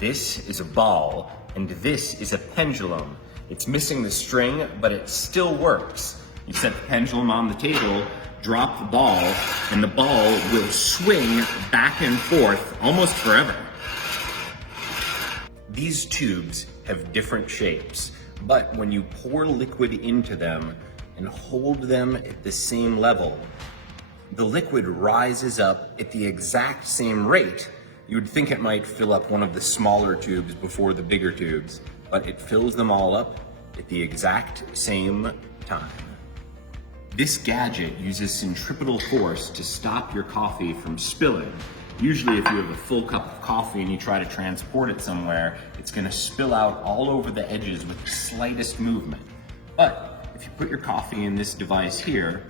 This is a ball, and this is a pendulum. It's missing the string, but it still works. You set the pendulum on the table, drop the ball, and the ball will swing back and forth almost forever. These tubes have different shapes, but when you pour liquid into them and hold them at the same level, the liquid rises up at the exact same rate. You would think it might fill up one of the smaller tubes before the bigger tubes, but it fills them all up at the exact same time. This gadget uses centripetal force to stop your coffee from spilling. Usually if you have a full cup of coffee and you try to transport it somewhere, it's gonna spill out all over the edges with the slightest movement. But if you put your coffee in this device here,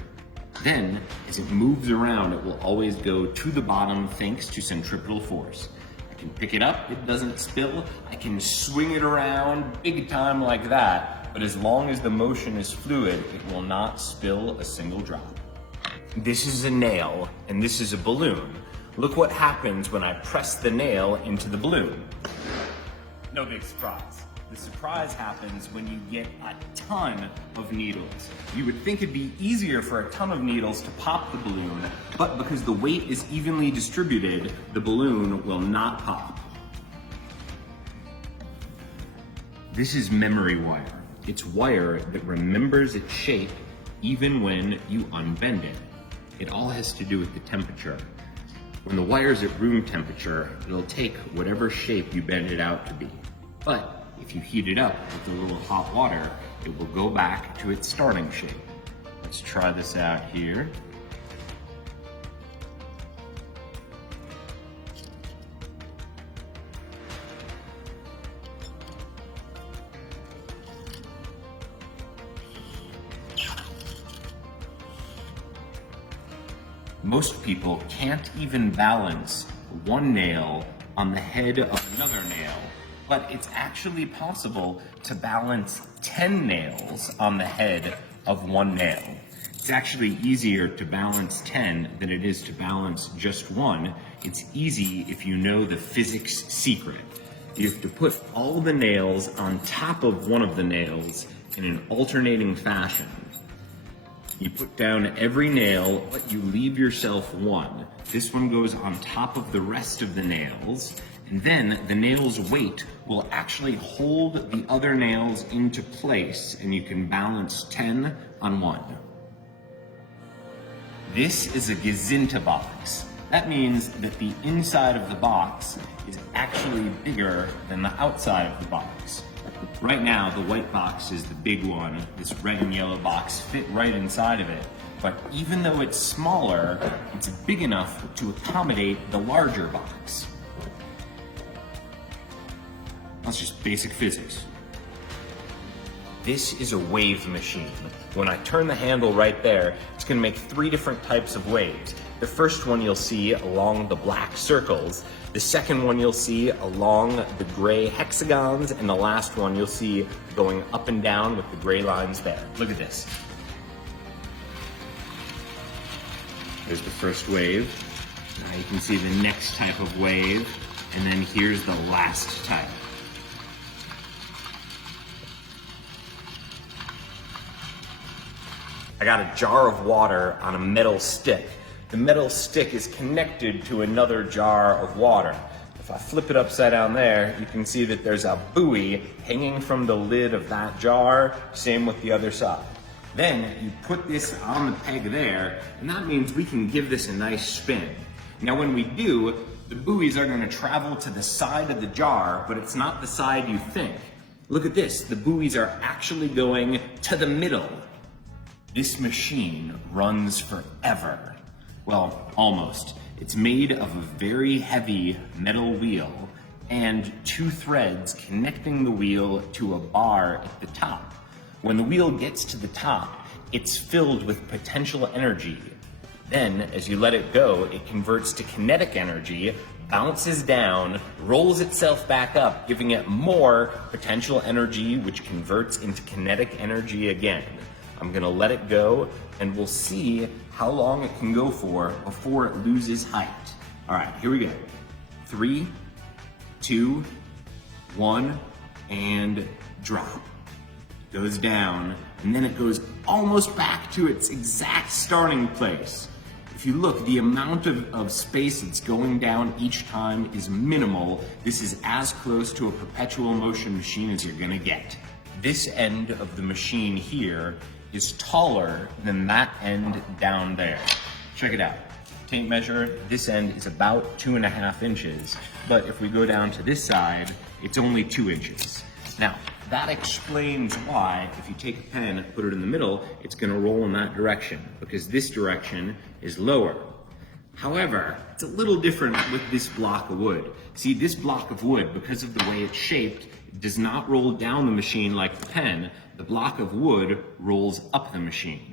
then as it moves around, it will always go to the bottom thanks to centripetal force. I can pick it up, it doesn't spill. I can swing it around big time like that, but as long as the motion is fluid, it will not spill a single drop. This is a nail, and this is a balloon. Look what happens when I press the nail into the balloon. No big surprise. The surprise happens when you get a ton of needles. You would think it'd be easier for a ton of needles to pop the balloon, but because the weight is evenly distributed, the balloon will not pop. This is memory wire. It's wire that remembers its shape even when you unbend it. It all has to do with the temperature. When the wire's at room temperature, it'll take whatever shape you bend it out to be. But if you heat it up with a little hot water, it will go back to its starting shape. Let's try this out here. Most people can't even balance one nail on the head of another nail, but it's actually possible to balance 10 nails on the head of one nail. It's actually easier to balance 10 than it is to balance just one. It's easy if you know the physics secret. You have to put all the nails on top of one of the nails in an alternating fashion. You put down every nail, but you leave yourself one. This one goes on top of the rest of the nails, and then the nail's weight will actually hold the other nails into place, and you can balance 10 on one. This is a Gazinta box. That means that the inside of the box is actually bigger than the outside of the box. Right now, the white box is the big one. This red and yellow box fit right inside of it. But even though it's smaller, it's big enough to accommodate the larger box. That's just basic physics. This is a wave machine. When I turn the handle right there, it's gonna make 3 different types of waves. The first one you'll see along the black circles, the second one you'll see along the gray hexagons, and the last one you'll see going up and down with the gray lines there. Look at this. There's the first wave. Now you can see the next type of wave, and then here's the last type. I got a jar of water on a metal stick. The metal stick is connected to another jar of water. If I flip it upside down there, you can see that there's a buoy hanging from the lid of that jar, same with the other side. Then you put this on the peg there, and that means we can give this a nice spin. Now when we do, the buoys are gonna travel to the side of the jar, but it's not the side you think. Look at this, the buoys are actually going to the middle. This machine runs forever. Well, almost. It's made of a very heavy metal wheel and 2 threads connecting the wheel to a bar at the top. When the wheel gets to the top, it's filled with potential energy. Then, as you let it go, it converts to kinetic energy, bounces down, rolls itself back up, giving it more potential energy, which converts into kinetic energy again. I'm gonna let it go, and we'll see how long it can go for before it loses height. All right, here we go. 3, 2, 1 and drop. Goes down, and then it goes almost back to its exact starting place. If you look, the amount of space that's going down each time is minimal. This is as close to a perpetual motion machine as you're gonna get. This end of the machine here is taller than that end down there. Check it out. Tape measure, this end is about 2.5 inches, but if we go down to this side, it's only 2 inches. Now, that explains why, if you take a pen and put it in the middle, it's gonna roll in that direction, because this direction is lower. However, it's a little different with this block of wood. See, this block of wood, because of the way it's shaped, does not roll down the machine like the pen. The block of wood rolls up the machine.